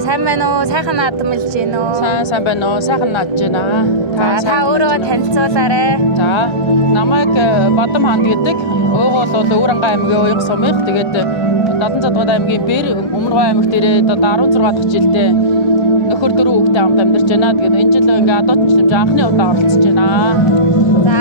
сайн байна уу? Сайхан наадмалж байна уу? Сайн байна уу? Сайхан наадж байна. Та өөрөө танилцуулаарай. За, намайг Бадам хаанд гэдэг. Уугуул бол Өвөрангай аймгийн Уян сумын. Тэгээд Надан Задгад аймгийн Бэр Өмнөгой аймагт ирээд одоо 16 дахь жилдээ нөхөр дөрөв хүүхэдтэй хамт амьдарч байна. Тэгээд энэ жил ингээ адууд нэмж анхны удаа оролцож байна. За,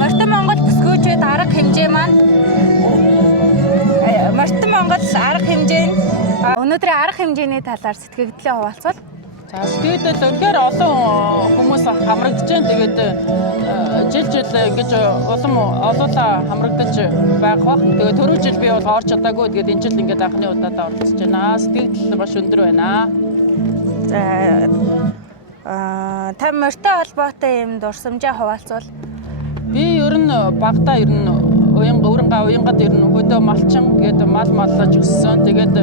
Морьтон Монгол бүсгүйчүүд арга хэмжээ маань Морьтон Монгол арга хэмжээ өнөөдрийн арга хэмжээний талаар сэтгэгдлээ хуваалцвал. За, сэтгэгдэл үнэхээр олон хүмүүс хамрагдаж байна. Тэгээд жил ингэж олуулаа хамрагдаж байх бах. Тэгээд түрүү жил би бол орж чадаагүй. Тэгээд энэ жил ингээд анхны удаадаа оролцож байна. Сэтгэгдэл маш өндөр байна. За, та Морьтой холбоотой юм дурсамжаа хуваалцвал. Би ер нь багтаа ер нь Өвөрангай уянгад ер нь хөдөө малчин тэгээд маллаж өссөн. Тэгээд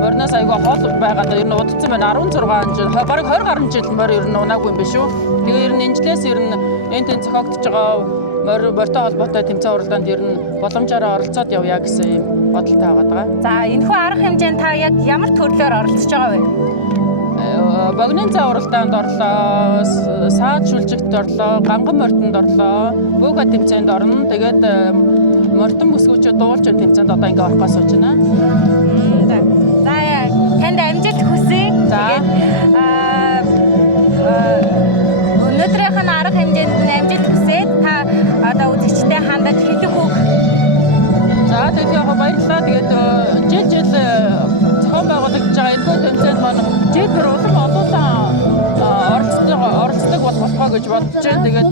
морьноос айгаа хол байгаад ер нь удацсан байна. 16 жил, бараг 20 гаруй жил морь ер нь унаагүй юм биш үү. Тэгээд ер нь энэжлээс ер нь энэ зохиогдож байгаа морьтой холбоотой тэмцээн уралдаанд ер нь боломжоор оролцоод явъя гэсэн юм бодолтой байгаа. За, энэхүү арга хэмжээнд та яг ямар төрлөөр оролцож байгаа вэ? Богинын цаа уралдаанд орлоо, саад шүлжигт орлоо, ганган морьтонд орлоо, бүүга тэмцээнд орно. Тэгээд морьтон бүсгүйчүүд дуулж тэмцээнд одоо ингээ орохоос сууж байна. За, танд амжилт хүсье. Тэгээд өнөөдрийнх нь арга хэмжээнд амжилт хүсье. Та одоо үзэгчтэй хандаж хэлэх үг. За, тэгээд яг баярлалаа. Тэгээд жил зохион байгуулагдж байгаа энэ тэмцээнд маань жил улам олуулаа оролцдог болохоо гэж бодож байна. Тэгээд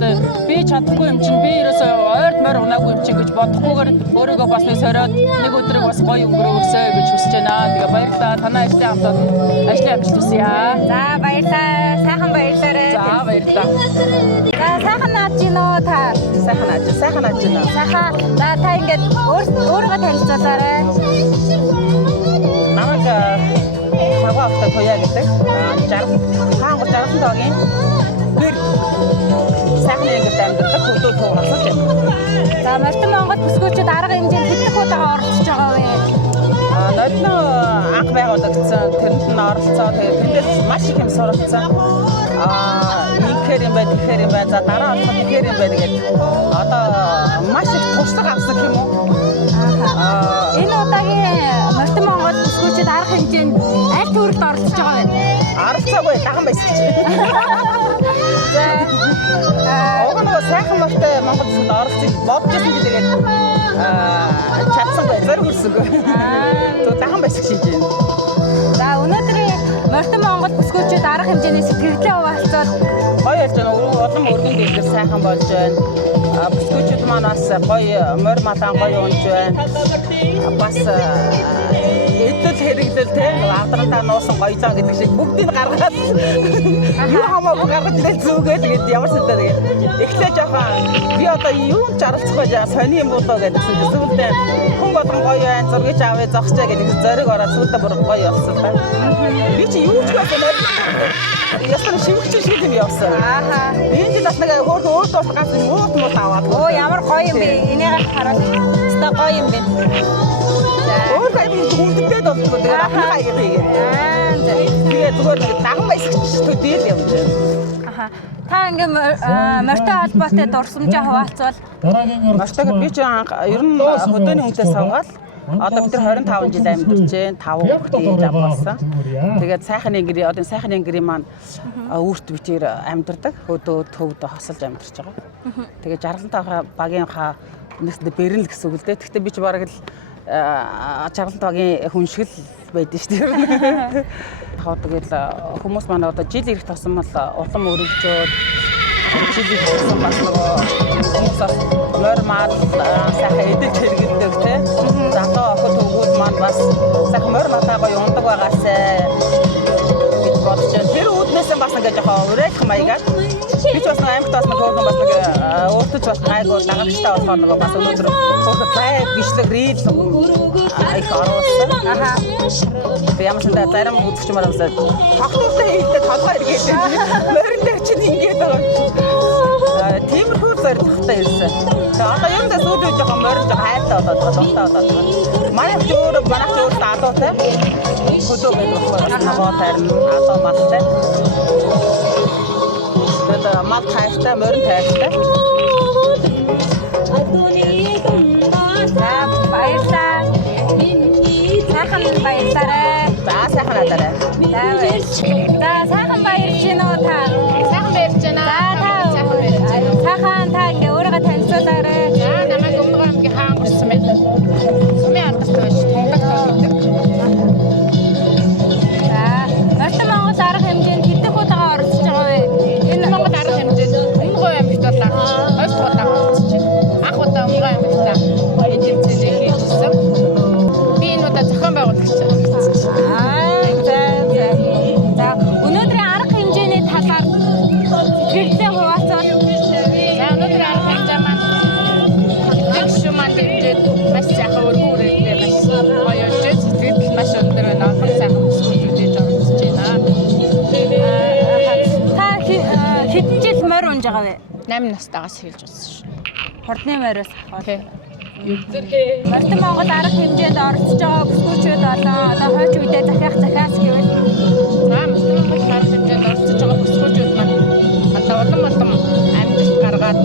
би чадахгүй юм чинь би ерөөсөө ойрд морь унаагүй юм чинь гэж бодохгүйгээр өөрийгөө бас нэг сориод нэг өдрийг бас гоё өнгөрөөсэй гэж хүсэж байна. Тэгээд баярлалаа. Танай ажлын хамтад ажлын амжилт хүсье. За, баярлалаа. Сайхан баярлаарай. За, баярлалаа. За, сайхан наадж гинөө та. Сайхан наадж байна. Сайхан. За, та ингээд өөрийгөө танилцуулаарай. Намайг Хаваа автаа тояа гэдэг. 60 тоогийн Бэр сайхан ангид амьдардаг хөдөө тууралж байна. За, Морьтон Монгол бүсгүйчүүд арга хэмжээнд хэдэн удаа оролцож байгаа вэ? Нодлон анх байгуулагдсан. Тэрэнд нь оролцоо. Тэгээд тэндээс маш их юм суралцсан. Инхээр юм бай, тэгэхээр юм бай. За, дараа болох тэгэхээр юм бай гэдэг. Одоо маш их туслах авсан юм уу? Энэ удаагийн Морьтон Монгол бүсгүйчүүд арга хэмжээнд аль төрөлд оролцож байгаа вэ? Оролцоогүй даган байсагч. За, нөгөө сайхан морьтой Монгол бүсгүйд оролцож бодож байсан ч тэгээд чадсангүй, зориг хүрсэнгүй. Тэгээд даган байсагч хийж байна. За, өнөөдрийн Морьтон Монгол бүсгүйчүүд арга хэмжээний сэтгэгдлээ хуваалцвал гоё болж байна. Улам өргөн дэвлэр сайхан болж байна. Бүсгүйчүүд маань бас гоё морь малаа гоё унж байна. Бас эдэл хэрэглэл те авдрантаа нуусан гоё зам гэдэг шиг бүгдийг гаргаад юу хамаагүй гаргаж ирэл зүгээд тэгээд ямар ч үедээ эхлээ жоохон би одоо юу ч оролцохгүй жаа сони юм болоо гэдэгсэн чинь сүүлдээ хүн болгон гоё байна зургийг авъя зогсчаа гэдэг зориг ороод сүүлдээ бүр гоё болсон та. Би чи юу ч байсан ястан шивгч шиг юм явсан. Энэ жил бас нэг хөөрхөн өөр тус гас муут аваад. Оо ямар гоё юм бэ? Энийг хараад өстой гоё юм бэ. Өөр гайгүй хүндтэй болдог. Тэгээд ахны хаяг хийгээ. Тэгээд зүгээр даган байсагч төдийл юм чинь. Та ингээм морьтой холбоотой дурсамжаа хуваалцвал. Морьтойг би ч ер нь хөдөөний хүнтэй савгаал. Одоо бид 25 жил амьдарч байна. 5 хүүхдийн ээж авсан. Тэгээд сайхан ангирийн одоо сайхан ангирийн маань үүрт битээр амьдардаг. Хөдөө төвд хосолж амьдарч байгаа. Тэгээд 65 багийн нэсэндээ бэрэн л гэсэн үг л дээ. Гэхдээ би ч бараг л 65 багийн хүн шиг л байдаг шүү дээ. Тэгээд хүмүүс маань одоо жил ирэх тусам бол улам өргөжөөд жил ирэх тусам бас нөгөө хүмүүс нормал сайхан эдэж хэрэгэлдэг те. Залуу охид хөвгүүд маань бас сайхан морь матаагаа ундаг байгаасай гэж бодож байна. Тэр үүднээс бас ингээ жоохон өрөөх маягаар би ч бас нэг аймагт бас нэг хөөрхөн бас нэг өөртөө ч бас гайгүй дагагчтай болохоор нөгөө бас өнөөдөр хөөрхөн бай бичлэг рил их оруулсан. Би ямар ч энэ зарим үзэгч маань бас тогтвортой хийхдээ толгой эргээд байна. Морин дээр чинь ингээд байгаа. Тиймэрхүү боловсоор ирдэгтэй ирсэн. Тэгээ одоо юм дэ сүүлийн жоохон морин жоохон хайртай болоод байгаа, дуртай болоод байгаа. Манайх ч өөрөө алуутай. Хөдөө байдаг болохоор ногоо тайрна, алуу малтай. Тэгээд мал тайртай, морин тайртай. Баярлалаа. Сайхан баярлалаа. За сайхан надаарай. За сайхан баярлж гинэ үү та? Сайхан баярлж байна. Сайхан та ингээ өөрийгөө танилцуулаарай. За намайг Өмнөг аймгийн хаан гурсан байна. Сумын алдартай байж Тундаг тоглодог. За Морьтой Монгол арга хэмжээнд хэдэн удаага оролцож байгаа вэ? Энэ Монгол арга хэмжээнд Өмнөг аймагт бол 2 дахь удаа оролцож байна. Анх удаа Өмнөг аймагт энэ тэмцээнийг хийжсэн. Би энэ удаа зохион байгуулагч. За өнөөдрийн арга хэмжээний талаар сэтгэлдээ хуваалцвал. За өнөөдрийн арга хэмжээ маань хэвшүү маань дэмжиж маш сайхан өргөөрөөдөө маш гоё болж сэтгэл маш өндөр байна. Олон сайхан бүсгүүчүүдийг оролцож байна. Та хэдэн жил морь унж байгаа вэ? 8 настайгаас хэлж болсон шүү. Хордны морьоос авах. Окей. Морьтой Монгол арга хэмжээнд оролцож байгаа бүсгүүчүүд болон одоо хойч үедээ захиас гэвэл За Морьтой Монгол арга хэмжээнд оролцож байгаа бүсгүүчүүд маань одоо улам амжилт гаргаад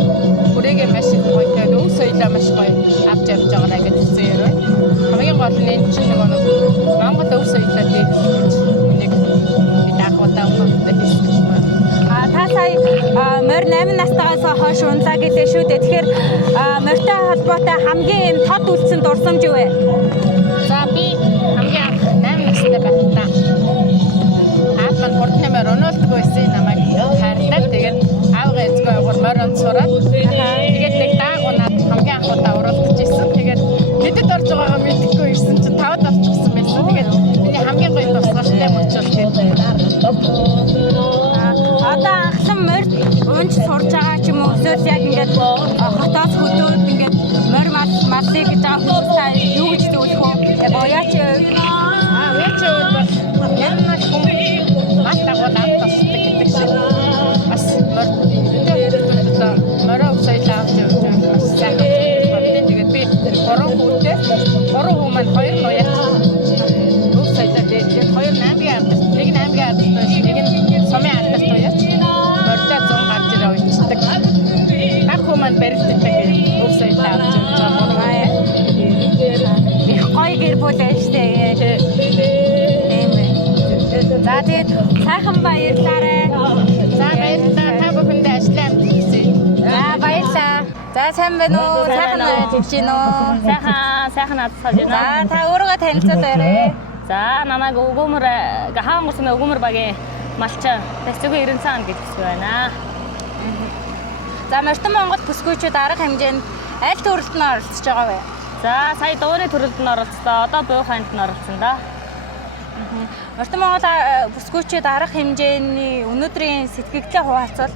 хүрээгээ маш их гоётой өв соёлоо маш гоё авч явж байгаа гэж хэлсэн юм байна. Хамгийн гол нь энэ чинь нэг Монгол өв соёлоо дээдлэх гэж нэг би даахуудаа өгөхтэй хэлсэн юм байна. та сая морь 8 настайгаас хойш унлаа гэлээ шүү дээ. Тэгэхээр морьтой холбоотой хамгийн тод үлдсэн дурсамж юу вэ? За би хамгийн анх 8 настай байхдаа аав маань хурдны морь унуулдаг байсан намайг хайрлаад тэгээд аавгаа эзгүй аваад морь унцураад тэгээд нэг даагуунаад хамгийн анх удаа уралдаж ирсэн. Тэгээд хэдэд орж байгаагаа мэдэхгүй ирсэн чинь 5-д орчихсан байсан. Тэгээд миний хамгийн гоё тусгаштай мөчөл тэгээд Одоо анхлан морь унж сурж байгаа ч юм уу эсвэл яг ингээд хотоос хөдөөд ингээд морь малыг гэж байгаа хүмүүс та юу гэж зөвлөх вэ? Яач Яач бол ямар хүн мал дагуул авт тасдаг гэдэг шиг бас морь соёлоо авч явж байгаа бас сайхан байна. Тэгээд би 3 хүү маань 2 ноёт өв соёлоо дээд 2 аймгийн алдарт, нэг нь аймгийн алдарт, нэг нь сумын алдарт уяач морьтой 100 гарч ирээ уйчдаг. Та хүү маань барилддаг өв соёлоо авч явж байгаа. их гоё гэр бүл байж тээ. За тэгээд сайхан баярлалаа. За баярлалаа. Та бүхэндээ ажлаа амжилт хүсье. За баярлалаа. За сайн байна уу? Сайхан ажиллаж байна уу? Сайхан надсаж байна. За та өөрийгөө танилцуулаарай. За намайг Өгөөмөр хаан гурсан Өгөөмөр багийн малчаа Тэсцэгийн 90 цаана гэж хүсэж байна. За Морьтой Монгол бүсгүйчүүд арга хэмжээнд аль төрөлд нь оролцож байгаа вэ? За сая дууны төрөлд нь оролцсон. Одоо буй ханд нь оролцсон да. Морьтой Монгол бүсгүйчүүд арга хэмжээний өнөөдрийн сэтгэгдлээ хуваалцвал.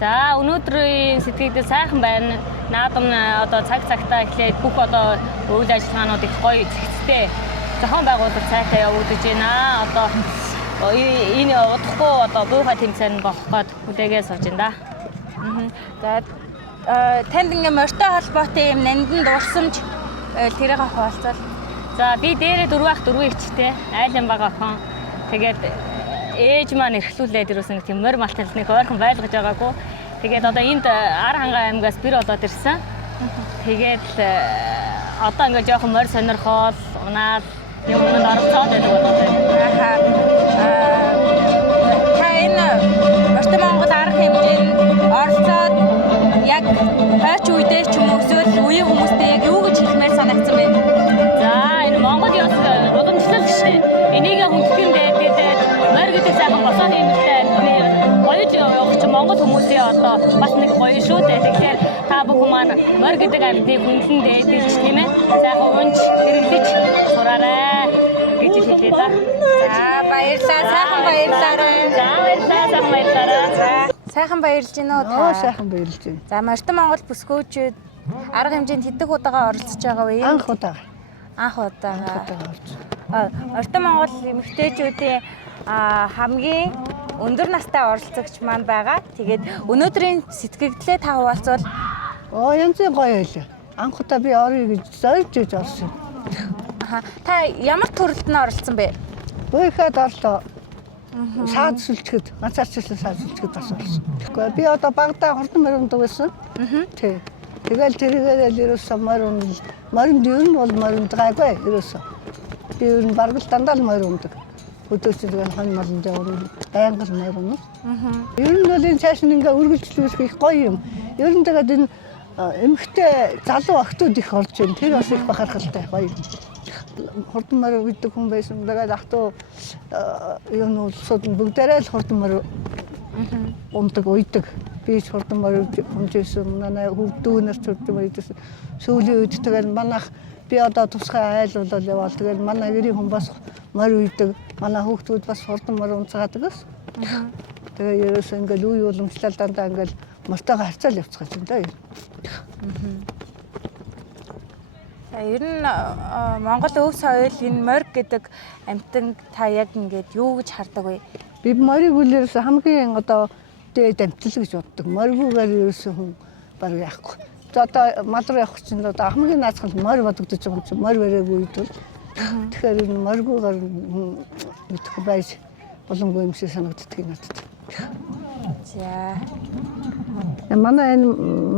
За өнөөдрийн сэтгэгдэл сайхан байна. Наадам одоо цагтаа эхлээд бүх одоо үйл ажиллагаанууд их гоё зэгцтэй зохион байгуулалт цайтай явагдаж байна. Одоо энэ удахгүй одоо буйхай тэмцээн болох гээд хүлээгээ сууж байна да. За танд ингээ морьтой холбоотой юм нандин дурсамж тэрийг хуваалцвал. За би дээрээ 4 ах 4 ихтэй айлын бага охин. Тэгээд ээж маань эрхлүүлээд ирсэн тийм морь малталныг ойрхон байлгаж байгаагүй. Тэгээд одоо энд ар хангаа аймгаас бэр болоод ирсэн. Тэгээд одоо ингээ жоохон морь сонирхол унаад юмд оролцоод байдаг болоод байна. Та энэ Морьтой Монгол арга хэмжээнд оролцоод яг хойч үедээ ч юм уу эсвэл үеийн хүмүүстэй яг юу гэж хэлмээр санагдсан бэ? За энэ Монгол ёс уламжлал шүү дээ. Энийг хүндэтгэн дээдгээд морь гэдэг сайхан босоо нэмэртэй гоёж явах чинь Монгол хүмүүсийн одоо бас нэг гоё шүү дээ. Тэгэхээр та бүхэн маань морь гэдэг амьтныг хүндлэн дээдэлж тийм ээ. Сайхан унж хэрэглэж сураарай гэж хэлээ да. За баярлалаа. Сайхан баярлалаа. За баярлалаа. Сайхан баярлж гинөө та. Сайхан баярлж байна. За Морьтой Монгол бүсгүйчүүд арга хэмжээнд хэдэн удаага оролцож байгаа вэ? Анх удаа. Морьтой Монгол эмэгтэйчүүдийн хамгийн өндөр настай оролцогч маань байгаа. Тэгээд өнөөдрийн сэтгэгдлээ та хуваалцвал Янзын гоё байлаа. Анхудаа би орё гэж зорж иж орсон. Та ямар төрөлд нь оролцсон бэ? Бөөхөд орлоо. Саад сүлчгэд, ганцаарчлсан саад сүлчгэд бас орсон. Гэхдээ би одоо багада хурдан моринд байсан. Тий. Тэгэл тэрийгээр ерөөсөө моринд юу нь бол моринд гайгүй ерөөсөө. Би ер нь бараг л дандаа л морин ундаг. Өдөөсөө хон малнд явна. Байнгал морин. Ер нь бол энэ цааш нь ингээ үргэлжлүүлэх их гоё юм. Ер нь тэгээд энэ эмэгтэй залуу охтууд их орж байна. Тэр бас их бахархалтай гоё юм. Хурдан морин үйдэг хүн байсан. Тэгээд ахтуу юм улсууд нь бүгдээрээ л хурдан морин ундаг үйдэг. Би ч хурдан морин унжсэн. Манай хөвдөө нар ч хурдан морин үйдсэн. Сүүлийн үед тэгээд манайх би одоо тусгай айл болол яваал. Тэгээд манай гэрийн хүн бас морин үйдэг. Манай хүүхдүүд бас хурдан морин унцгаадаг ус. Тэгээд ерөөсөө ингээл үе уламжлал дандаа ингээл мортойгоо харьцаал явцгааж юм да. Ер нь Монгол өв соёл энэ морь гэдэг амьтан та яг ингээд юу гэж хардаг вэ? Би морийг үлээрээс хамгийн одоо дээд амтал гэж боддог. Моргуугаар ерөөсөө хүн баг яахгүй. Одоо мадруу явах чинь одоо хамгийн наацхан морь бодогдож байгаа юм чинь морь бариагүй үед бол тэгэхээр энэ моргуугаар мэдэх байж боломгүй юм шиг санагддаг надад. За. Манай энэ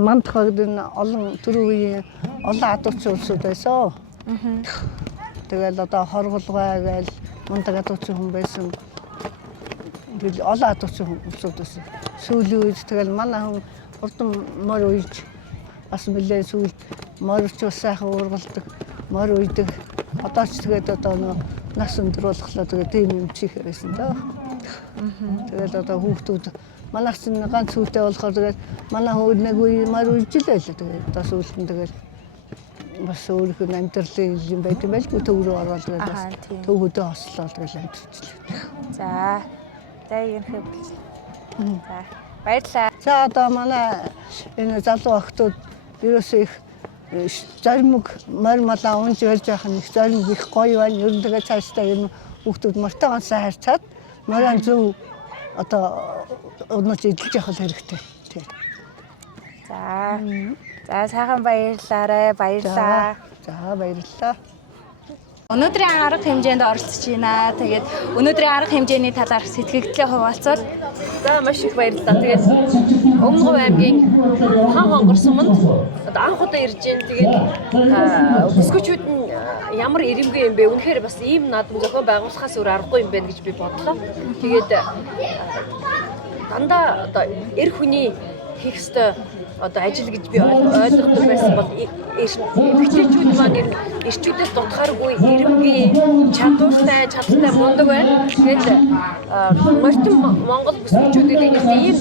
манд хогд энэ олон төрийн үеийн олон адуучин улсууд байсан. Тэгэл одоо хорголгой гээл мундаг адуучин хүн байсан. Тэгэл олон адуучин улсууд байсан. Сүүлийн үед тэгэл манай хүн хурдан морь ууж бас нэлээ сүүл морьч бас сайхан уургалдаг, морь уудаг. Одоо ч тэгээд одоо нөө нас өндөр болохлоо тэгээд тийм юм чих байсан даа. Тэгэл одоо хүүхдүүд манайх чинь ганц хүүтэй болохоор тэгээд манай хүүд нэг үе морь ууж илээ л тэгээд одоо сүүлд нь тэгээд бас өөрийнх нь амьдралын юм байт юм байлгүй төв рүү ороод тэгээд бас төвөдөө ослоо тэгээд амьдчихлээ. За. За ерөнхий бол. За. Баярлалаа. За одоо манай энэ залуу охтууд ерөөсөө их зоримог морь малаа унж ярьж байх нь их зоримог их гоё байна. Ер нь тэгээд цаашдаа энэ хүүхдүүд мортойгоосаа харьцаад морин зөв одоо өнөөч эдэлж явах хэрэгтэй. Тий. За. За сайхан баярлалаа. Баярлалаа. За баярлалаа. Өнөөдрийн арга хэмжээнд оролцож байна. Тэгээд өнөөдрийн арга хэмжээний талаар сэтгэгдлээ хуваалцвал. За маш их баярлалаа. Тэгээд Өмнөг аймгийн хаан хонгор суманд одоо анх удаа ирж байна. Тэгээд бүсгүйчүүд нь ямар ирэмгүй юм бэ? Үнэхээр бас ийм наадам зохион байгуулахаас өөр аргагүй юм байна гэж би бодлоо. Тэгээд дандаа одоо эр хүний хийх ёстой одоо ажил гэж би ойлгодог байсан бол эмэгтэйчүүд маань эрчүүдээс дутхааргүй ирэмгүй чадвартай мундаг байна. Тэгээд морьтон Монгол бүсгүйчүүдийг ийм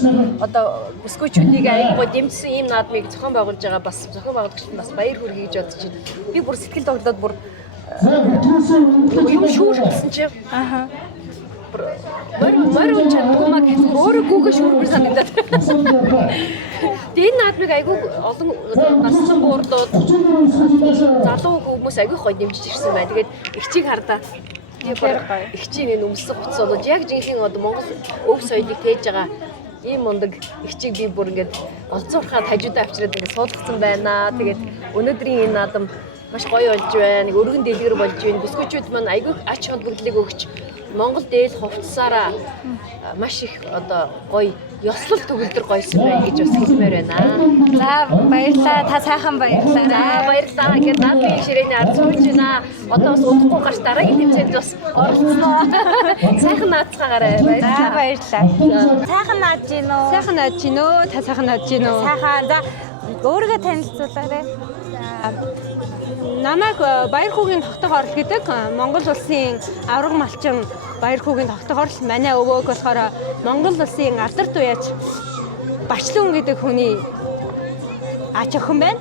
одоо бүсгүйчүүдийг аягүй дэмжсэн ийм наадмыг зохион байгуулж байгаа бас зохион байгуулагчид бас баяр хүргэе гэж бодож байна. Би бүр сэтгэл тогтлоод бүр юм шүүр гэсэн чинь морь унж чаддгүй маа гэж өөрөө гүүгээ шүүрмэр санагдаад. Тэгээд энэ наадмыг айгүй олон нассан буурдууд залуу хүмүүс айгүй гоё дэмжиж ирсэн байна. Тэгээд ихчийг хардаа. Ихчийн энэ өмссөн гоц болоод яг жинхэнэ одоо Монгол өв соёлыг тээж байгаа ийм мундаг ихчийг би бүр ингээд олзуурхаад хажуудаа авчираад ингээд суулгацсан байна. Тэгээд өнөөдрийн энэ наадам маш гоё болж байна. Нэг өргөн дэлгэр болж байна. Бүсгүйчүүд маань айгүй ач холбогдлыг өгч Монгол дээл хувцсаараа маш их одоо гоё ёслол төгөлдөр гойсон байна гэж бас хэлмээр байна. За баярлалаа. Та сайхан баярлалаа. За баярлалаа. Ингээд наадмын ширээний ард сууж байна. Одоо бас удахгүй гарч дараагийн тэмцээнд бас оролцсноо. Сайхан наацгаагаарай. За баярлалаа. Сайхан нааж гин үү? Сайхан нааж гин үү? Та сайхан нааж гин үү? Сайхан. За өөрийгөө танилцуулаарай. Намайг Баяр хүүгийн тогтох орол гэдэг Монгол улсын авраг малчин Баяр хүүгийн тогтох орол манай өвөөг болохоор Монгол улсын алдарт уяач Бачлун гэдэг хүний ач охин байна.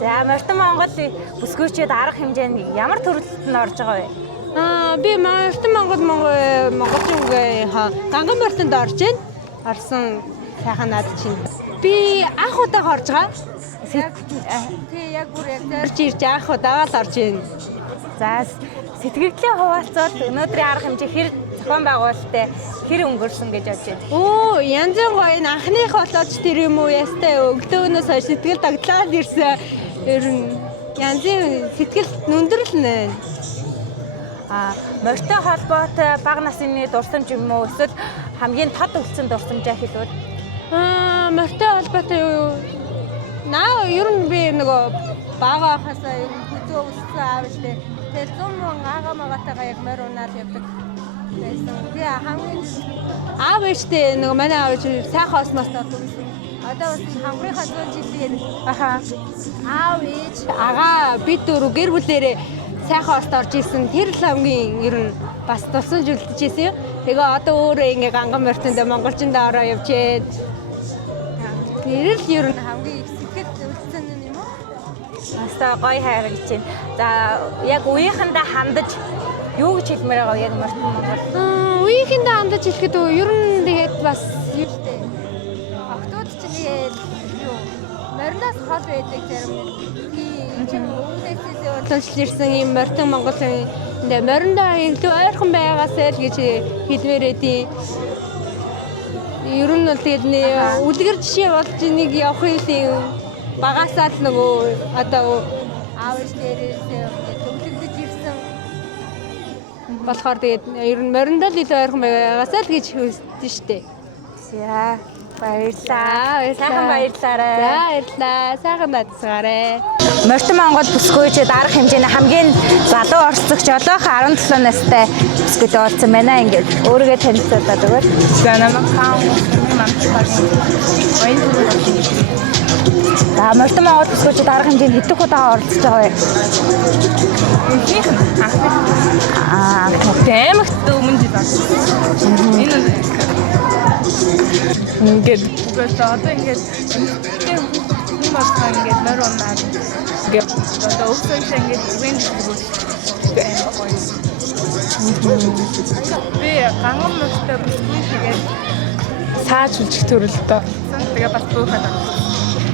За Мортон Монголын бүсгүйчүүд арга хэмжээнд ямар төрөлд нь орж байгаа вэ? Би Мортон Монголчуудын Ганган Мортонд орж байна. Орсон сайхан наад чинь. Би анх удаа орж байгаа. Тий яг бүр яг ирж анх удаа л орж байна. За сэтгэгдлийн хуваалцвал өнөөдрийн арга хэмжээ хэр зохион байгуулалттай хэр өнгөрсөн гэж бодож байна. Оо, янзын гоё анхных болооч тэр юм уу ястай өглөөнөөс хойш сэтгэл дагдлаад ирсэн. Ер нь янзын сэтгэл нүндрэл нэ. Морьтой холбоотой бага насны дурсамж юм уу эсвэл хамгийн тод үлдсэн дурсамжаа хэлвэл? Морьтой холбоотой юу? Наа ер нь би нөгөө бага хасаа ер нь хөдөө өссөн аав штэ. Тэр 100 мянга ага магатайгаа яг морь унаад явдаг. Тэгсэн. Би хамгийн аав штэ нөгөө манай аав сайхан осмоос дурсан. Одоо бас хангрынхаа 100 жилийн аав ээж ага бид дөрөв гэр бүлээрээ сайхан ост орж исэн. Тэр л хамгийн ер нь бас тусалж үлдчихсэн юм. Тэгээ одоо өөрөө ингээ ганган морьтонд монголчинд ороо явжээ. Тэр л ер нь хамгийн их сэтгэл үлдсэн юм уу? Аста гоё харагдаж байна. За яг үеийнхэндээ хандаж юу гэж хэлмээр байгаа яг морьт Монгол? Үеийнхэндээ хандаж хэлэхэд ер нь тэгээд бас юу штэ. Октод ч тэгээд юу морьноос хол байдаг зарим нэг тийм өвлөсөөс урдчилж ирсэн юм морьтон Монголын мориндоо илүү ойрхон байгаасай л гэж хэлмээр байдیں۔ Ер нь бол тэгээд үлгэр жишээ болж нэг явах юм багасаа л нөгөө одоо аавч дээрээс төвлөгдөж ирсэн болохоор тэгээд ер нь мориндоо л илүү ойрхон байгаасаа л гэж хэлсэн штэ. За баярлалаа. Сайхан баярлалаа. За баярлалаа. Сайхан бацгаарай. Морьтон Монгол бүсгүйчид арга хэмжээний хамгийн залуу оролцогч одоохон 17 настай бүсгүйд оролцсон байна. Ингээд өөрийгөө танилцуулаад өгөөч. За намайг хаан За Морьтон Монгол бүсгүйчид арга хэмжээнд хэдэн удаа оролцож байгаа вэ? Тэмэгт өмнө жил байна. Энэ ингээд үгээс одоо ингээд хүмүүс ингээд морь унаад ингээд одоо өсөж ингээд ивент би ганган морьтой бүсгүй тэгээд сааж үлжих төрөлтөө. Тэгээ бас буухад байна.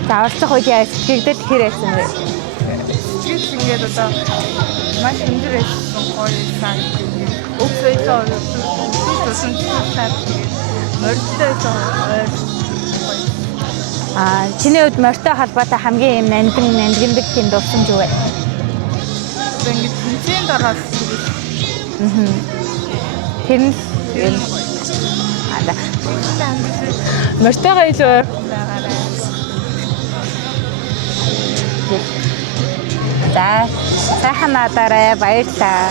За оролцох үед яа сэтгэгдэл хэр байсан бэ? Сэтгэл ингээд одоо маш өндөр байсан гоё сан. Өсөж туусан цаас морьтой чиний хувьд морьтой холбоотой хамгийн юм нандиндаг тийм дурсамж юу вэ? ингээд тэнцээнд ороод Тэр нь морьтойгоо илүү За сайхан надаарай баярлалаа.